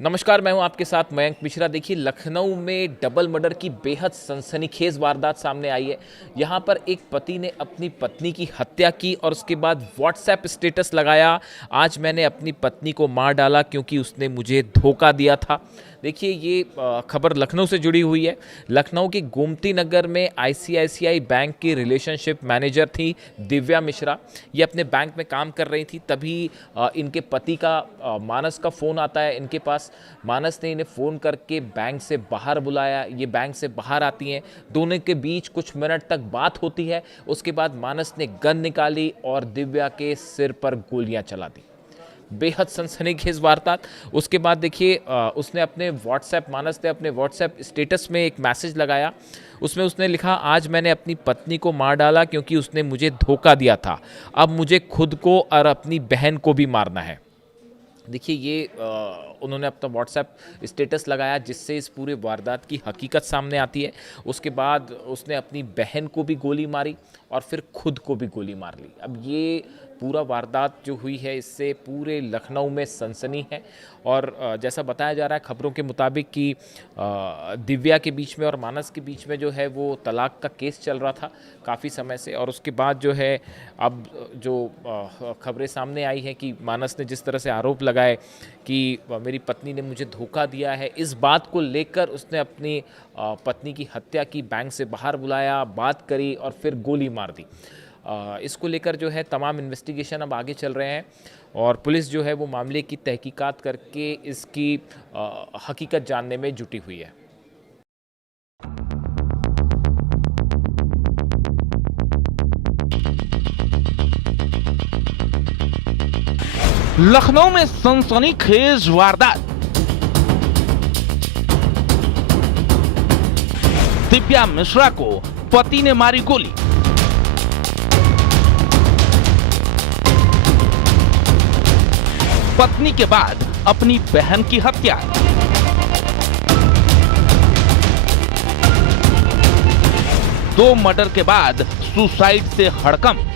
नमस्कार, मैं हूं आपके साथ मयंक मिश्रा। देखिए, लखनऊ में डबल मर्डर की बेहद सनसनीखेज वारदात सामने आई है। यहां पर एक पति ने अपनी पत्नी की हत्या की और उसके बाद व्हाट्सएप स्टेटस लगाया, आज मैंने अपनी पत्नी को मार डाला क्योंकि उसने मुझे धोखा दिया था। देखिए, ये खबर लखनऊ से जुड़ी हुई है। लखनऊ के गोमती नगर में आईसीआईसीआई बैंक की रिलेशनशिप मैनेजर थी दिव्या मिश्रा। ये अपने बैंक में काम कर रही थी, तभी इनके पति का मानस का फ़ोन आता है इनके पास। मानस ने इन्हें फ़ोन करके बैंक से बाहर बुलाया। ये बैंक से बाहर आती हैं, दोनों के बीच कुछ मिनट तक बात होती है। उसके बाद मानस ने गन निकाली और दिव्या के सिर पर गोलियां चला दी। बेहद सनसनीखेज वारदात। उसके बाद देखिए, उसने अपने मानस ने अपने व्हाट्सएप स्टेटस में एक मैसेज लगाया। उसमें उसने लिखा, आज मैंने अपनी पत्नी को मार डाला क्योंकि उसने मुझे धोखा दिया था। अब मुझे खुद को और अपनी बहन को भी मारना है। देखिए, ये उन्होंने अपना व्हाट्सएप स्टेटस लगाया जिससे इस पूरे वारदात की हकीकत सामने आती है। उसके बाद उसने अपनी बहन को भी गोली मारी और फिर खुद को भी गोली मार ली। अब ये पूरा वारदात जो हुई है, इससे पूरे लखनऊ में सनसनी है। और जैसा बताया जा रहा है खबरों के मुताबिक कि दिव्या के बीच में और मानस के बीच में जो है वो तलाक का केस चल रहा था काफ़ी समय से। और उसके बाद जो है अब जो खबरें सामने आई हैं कि मानस ने जिस तरह से आरोप लगाए कि मेरी पत्नी ने मुझे धोखा दिया है, इस बात को लेकर उसने अपनी पत्नी की हत्या की, बैंक से बाहर बुलाया, बात करी और फिर गोली मार दी। इसको लेकर जो है तमाम इन्वेस्टिगेशन अब आगे चल रहे हैं और पुलिस जो है वो मामले की तहकीकात करके इसकी हकीकत जानने में जुटी हुई है। लखनऊ में सनसनीखेज वारदात। दिव्या मिश्रा को पति ने मारी गोली। पत्नी के बाद अपनी बहन की हत्या। दो मर्डर के बाद सुसाइड से हड़कंप।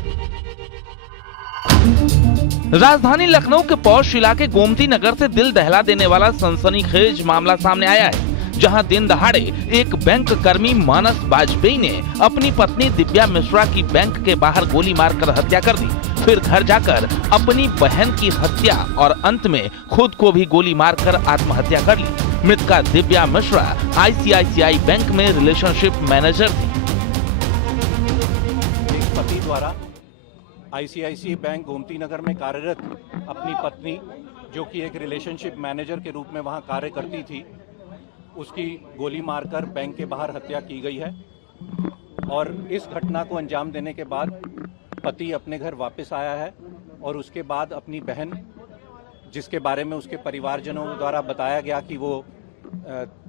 राजधानी लखनऊ के पौष इलाके गोमती नगर से दिल दहला देने वाला सनसनीखेज मामला सामने आया है, जहां दिन दहाड़े एक बैंक कर्मी मानस वाजपेयी ने अपनी पत्नी दिव्या मिश्रा की बैंक के बाहर गोली मारकर हत्या कर दी, फिर घर जाकर अपनी बहन की हत्या और अंत में खुद को भी गोली मारकर आत्महत्या कर ली। मृतका दिव्या मिश्रा आईसीआईसीआई बैंक में रिलेशनशिप मैनेजर थी। पति द्वारा आईसीआईसीआई बैंक गोमती नगर में कार्यरत अपनी पत्नी, जो कि एक रिलेशनशिप मैनेजर के रूप में वहां कार्य करती थी, उसकी गोली मारकर बैंक के बाहर हत्या की गई है। और इस घटना को अंजाम देने के बाद पति अपने घर वापस आया है और उसके बाद अपनी बहन, जिसके बारे में उसके परिवारजनों द्वारा बताया गया कि वो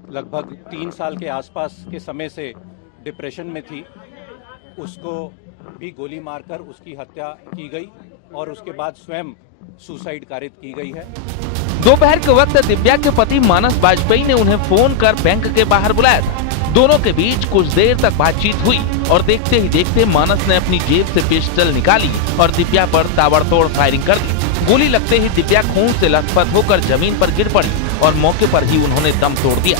लगभग 3 साल के आसपास के समय से डिप्रेशन में थी, उसको भी गोली मारकर उसकी हत्या की गई और उसके बाद स्वयं सुसाइड कारित की गई है। दोपहर के वक्त दिव्या के पति मानस वाजपेयी ने उन्हें फोन कर बैंक के बाहर बुलाया था। दोनों के बीच कुछ देर तक बातचीत हुई और देखते ही देखते मानस ने अपनी जेब से पिस्टल निकाली और दिव्या पर ताबड़तोड़ फायरिंग कर दी। गोली लगते ही दिव्या खून से लथपथ होकर जमीन पर गिर पड़ी और मौके पर ही उन्होंने दम तोड़ दिया।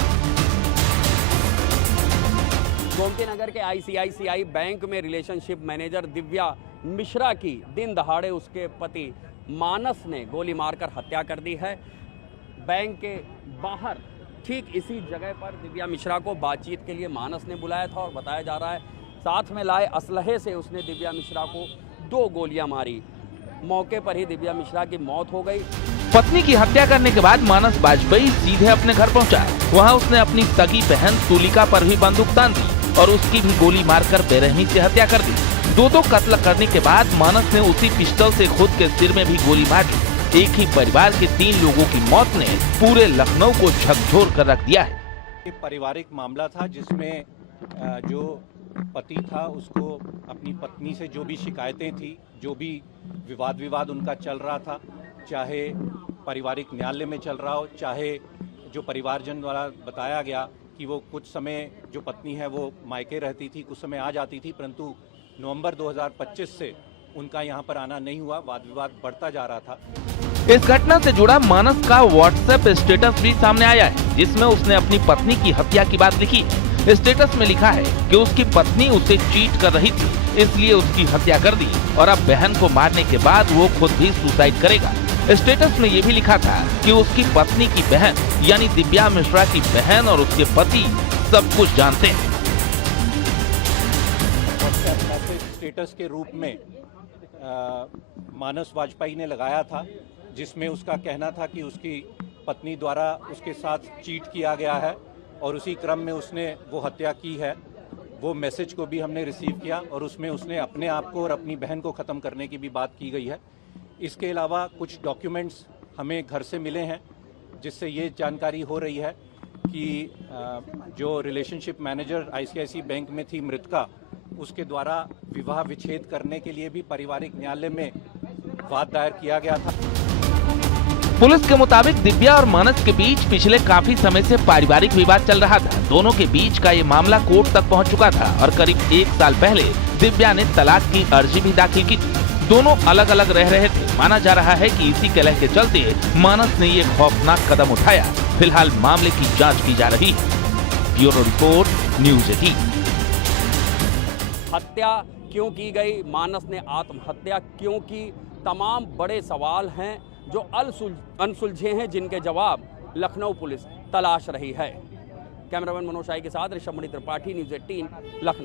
गोमती नगर के आईसीआईसीआई बैंक में रिलेशनशिप मैनेजर दिव्या मिश्रा की दिन दहाड़े उसके पति मानस ने गोली मारकर हत्या कर दी है। बैंक के बाहर ठीक इसी जगह पर दिव्या मिश्रा को बातचीत के लिए मानस ने बुलाया था और बताया जा रहा है साथ में लाए असलहे से उसने दिव्या मिश्रा को 2 गोलियां मारी। मौके पर ही दिव्या मिश्रा की मौत हो गई। पत्नी की हत्या करने के बाद मानस वाजपेयी सीधे अपने घर पहुंचा। वहां उसने अपनी सगी बहन तुलिका पर भी बंदूक तान दी और उसकी भी गोली मारकर बेरहमी से हत्या कर दी। दो कत्ल करने के बाद मानस ने उसी पिस्टल से खुद के सिर में भी गोली मार दी। एक ही परिवार के 3 लोगों की मौत ने पूरे लखनऊ को झकझोर कर रख दिया है। एक पारिवारिक मामला था जिसमें जो पति था उसको अपनी पत्नी से जो भी शिकायतें थी, जो भी विवाद उनका चल रहा था, चाहे पारिवारिक न्यायालय में चल रहा हो, चाहे जो परिवारजन द्वारा बताया गया कि वो कुछ समय जो पत्नी है वो मायके रहती थी, कुछ समय आ जाती थी, परंतु नवंबर 2025 से उनका यहाँ पर आना नहीं हुआ, वाद विवाद बढ़ता जा रहा था। इस घटना से जुड़ा मानस का व्हाट्सएप स्टेटस भी सामने आया है, जिसमें उसने अपनी पत्नी की हत्या की बात लिखी। स्टेटस में लिखा है कि उसकी पत्नी उसे चीट कर रही थी, इसलिए उसकी हत्या कर दी और अब बहन को मारने के बाद वो खुद भी सुसाइड करेगा। स्टेटस में ये भी लिखा था कि उसकी पत्नी की बहन यानी दिव्या मिश्रा की बहन और उसके पति सब कुछ जानते हैं। व्हाट्सएप मैसेज स्टेटस के रूप में मानस वाजपेयी ने लगाया था, जिसमें उसका कहना था कि उसकी पत्नी द्वारा उसके साथ चीट किया गया है और उसी क्रम में उसने वो हत्या की है। वो मैसेज को भी हमने रिसीव किया और उसमें उसने अपने आप को और अपनी बहन को ख़त्म करने की भी बात की गई है। इसके अलावा कुछ डॉक्यूमेंट्स हमें घर से मिले हैं, जिससे ये जानकारी हो रही है कि जो रिलेशनशिप मैनेजर आईसीआईसी बैंक में थी मृतका, उसके द्वारा विवाह विच्छेद करने के लिए भी पारिवारिक न्यायालय में वाद दायर किया गया था। पुलिस के मुताबिक दिव्या और मानस के बीच पिछले काफी समय से पारिवारिक विवाद चल रहा था। दोनों के बीच का ये मामला कोर्ट तक पहुंच चुका था और करीब 1 साल पहले दिव्या ने तलाक की अर्जी भी दाखिल की थी। दोनों अलग अलग रह रहे थे। माना जा रहा है कि इसी कलह के चलते मानस ने ये खौफनाक कदम उठाया। फिलहाल मामले की जांच की जा रही है। Bureau report, news 18। हत्या क्यों की गई, मानस ने आत्महत्या क्यों की, तमाम बड़े सवाल हैं जो अनसुलझे हैं, जिनके जवाब लखनऊ पुलिस तलाश रही है। कैमरामैन मनोज शाही के साथ ऋषभ मणि त्रिपाठी, न्यूज़ 18, लखनऊ।